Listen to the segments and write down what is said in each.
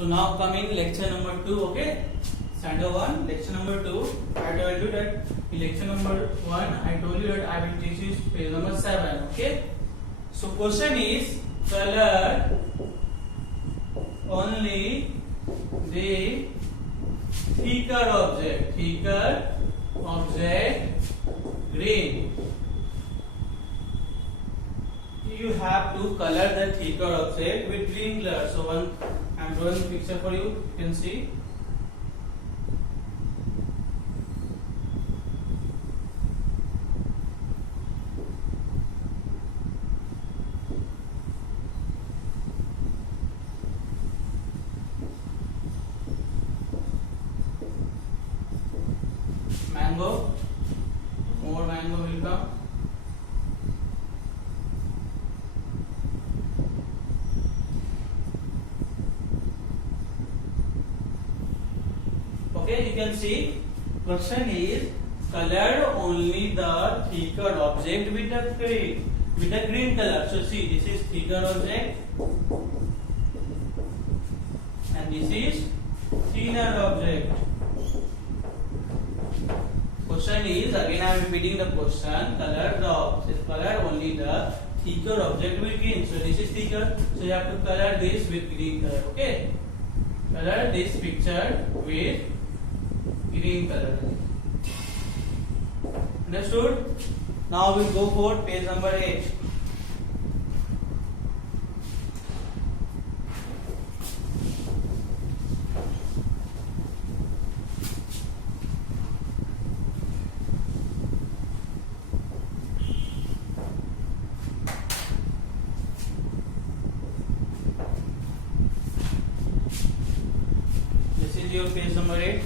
So now coming lecture number 2, okay? Standard 1, lecture number 2. I told you that in lecture number 1, I told you that I will teach you page number 7, okay? So question is, color only the thicker object green. You have to color the thicker object with green color. So one, I am drawing picture for you. You can see. Mango. More mango will come. Okay, you can see. Question is, color only the thicker object with the green color. So see, this is thicker object, and this is thinner object. Question is, again I am repeating the question, color only the thicker object with green. So this is thicker, so you have to color this with green color, okay? Color this picture with green color. Understood? Now we'll go for page number 8. Your page number 8, you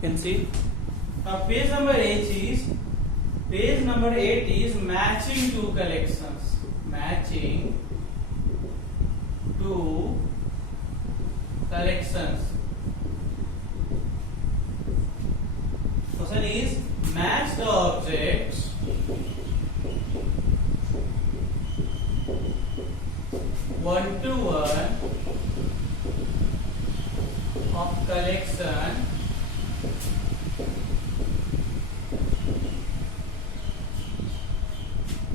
can see. Now page number 8 is matching two collections. Matching two collections. Question is, match the objects one to one of collection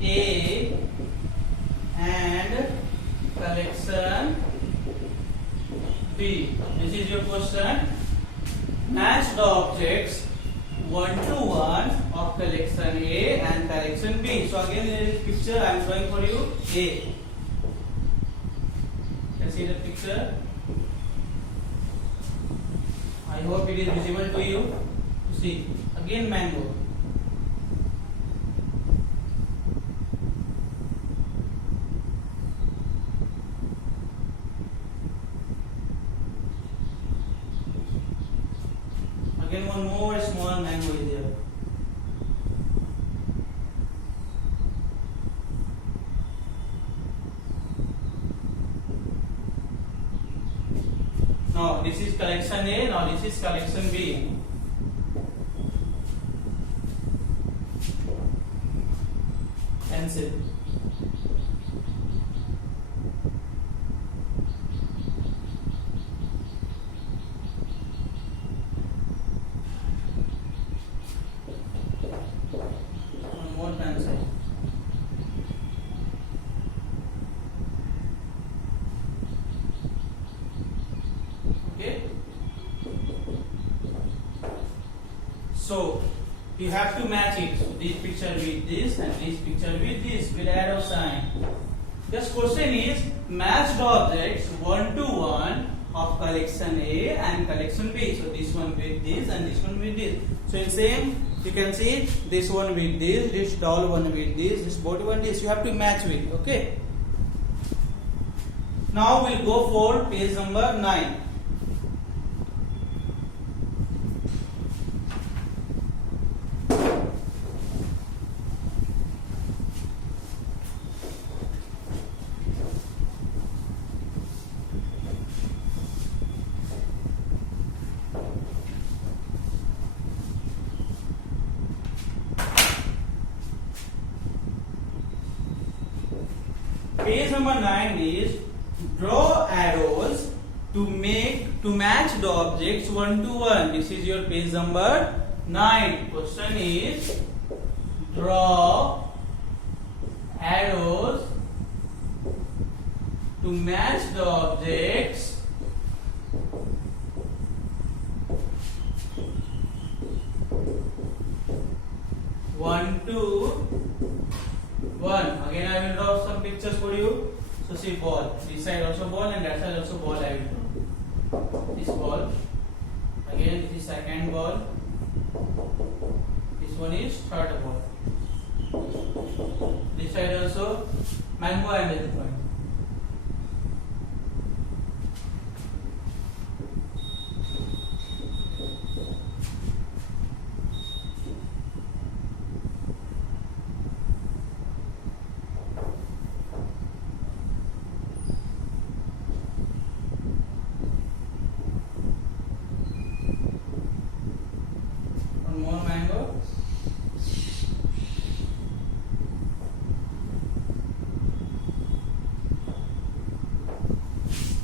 A and collection B. This is your question. Match the objects one to one of collection A and collection B. So again, there is picture I am showing for you. A. You can see the picture. I hope it is visible to you. See, again mango. Again one more small mango is there. Now this is collection A, now this is collection B. Pencil. One more pencil. So you have to match it. So this picture with this and this picture with this with arrow sign. This question is, match the objects one to one of collection A and collection B. So this one with this and this one with this. So in same, you can see this one with this tall one with this body one this. You have to match with. Okay. Now we'll go for page number 9. Page number 9 is draw arrows to match the objects one to one. This is your page number 9. Question is draw arrows to match the objects one to one. Again, I will draw some pictures for you. So see ball. This side also ball and that side also ball. I will draw this ball. Again, this is second ball. This one is third ball. This side also mango and elephant. More mango.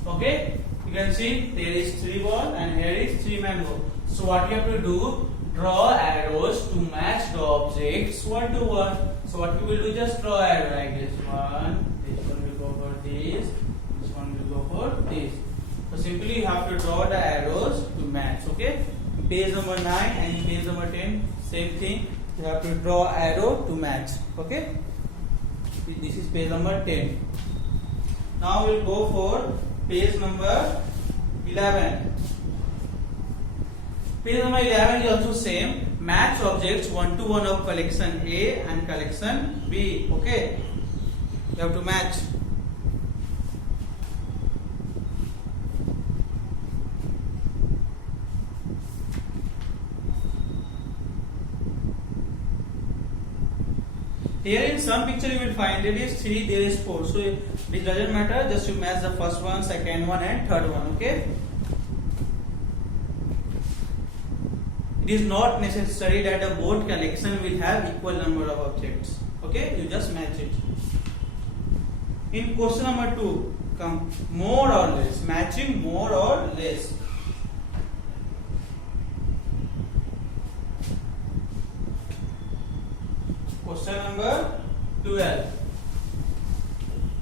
Okay, you can see there is 3 ball and here is 3 mango. So what you have to do, draw arrows to match the objects one to one. So what you will do, just draw arrow like this one will go for this one will go for this. So simply you have to draw the arrows to match. Okay, page number 9 and page number 10, same thing. You have to draw arrow to match. Okay, this is page number 10. Now we'll go for page number 11. Page number 11 is also same. Match objects one to one of collection A and collection B. Okay, you have to match. Here in some picture you will find there is 3, there is 4. So it doesn't matter, just you match the first one, second one and third one. Okay. It is not necessary that a both collection will have equal number of objects. Okay, you just match it. In question number 2, come more or less, matching more or less. Question number 12.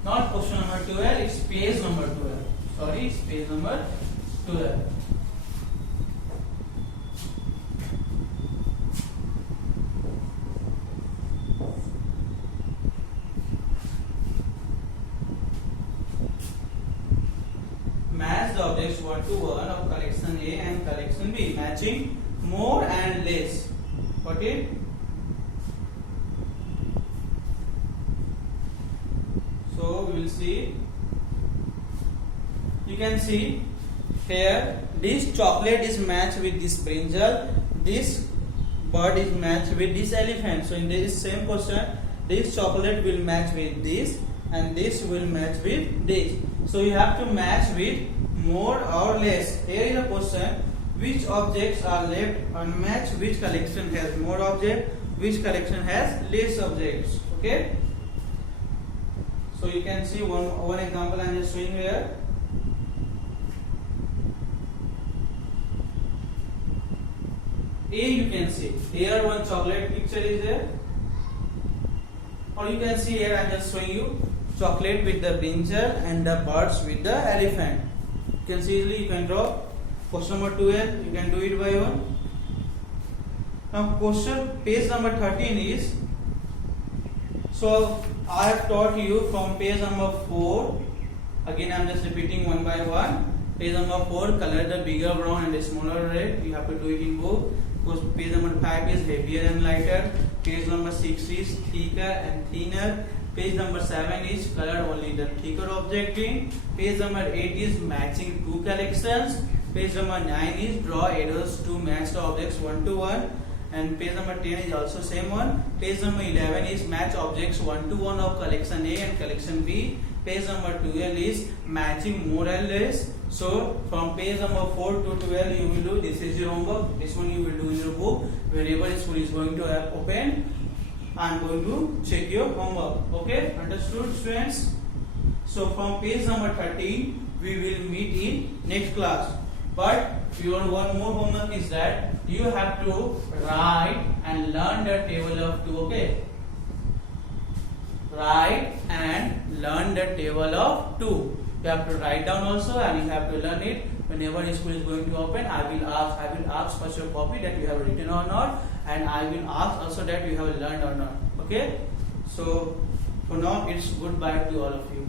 Not question number 12, it's page number 12. Sorry, it's page number 12. Match the objects one to one of collection A and collection B. Matching more and less. Got it? So we will see. You can see here this chocolate is matched with this brinjal. This bird is matched with this elephant. So in this same question, this chocolate will match with this and this will match with this. So you have to match with more or less. Here is a question: which objects are left unmatched? Which collection has more objects? Which collection has less objects? Okay. So you can see one example I am just showing here. A, you can see here one chocolate picture is there, or you can see here I am just showing you chocolate with the brinjal and the birds with the elephant. You can see easily, you can draw. Question number 12, you can do it by one. Now question page number 13 is, so I have taught you from page number 4. Again I am just repeating one by one. Page number 4, color the bigger brown and the smaller red. You have to do it in both. Page number 5 is heavier and lighter. Page number 6 is thicker and thinner. Page number 7 is color only the thicker object in. Page number 8 is matching two collections. Page number 9 is draw arrows to match the objects one to one. And page number 10 is also same one. Page number 11 is match objects one to one of collection A and collection B. Page number 12 is matching more and less. So from page number 4 to 12 you will do, this is your homework. This one you will do in your book. Whenever school is going to open, I am going to check your homework. Okay, understood students? So from page number 13, we will meet in next class. But your one more homework is that you have to write and learn the table of 2. Okay. Write and learn the table of 2. You have to write down also, and you have to learn it. Whenever school is going to open, I will ask first your copy that you have written or not, and I will ask also that you have learned or not. Okay. So for now, it's goodbye to all of you.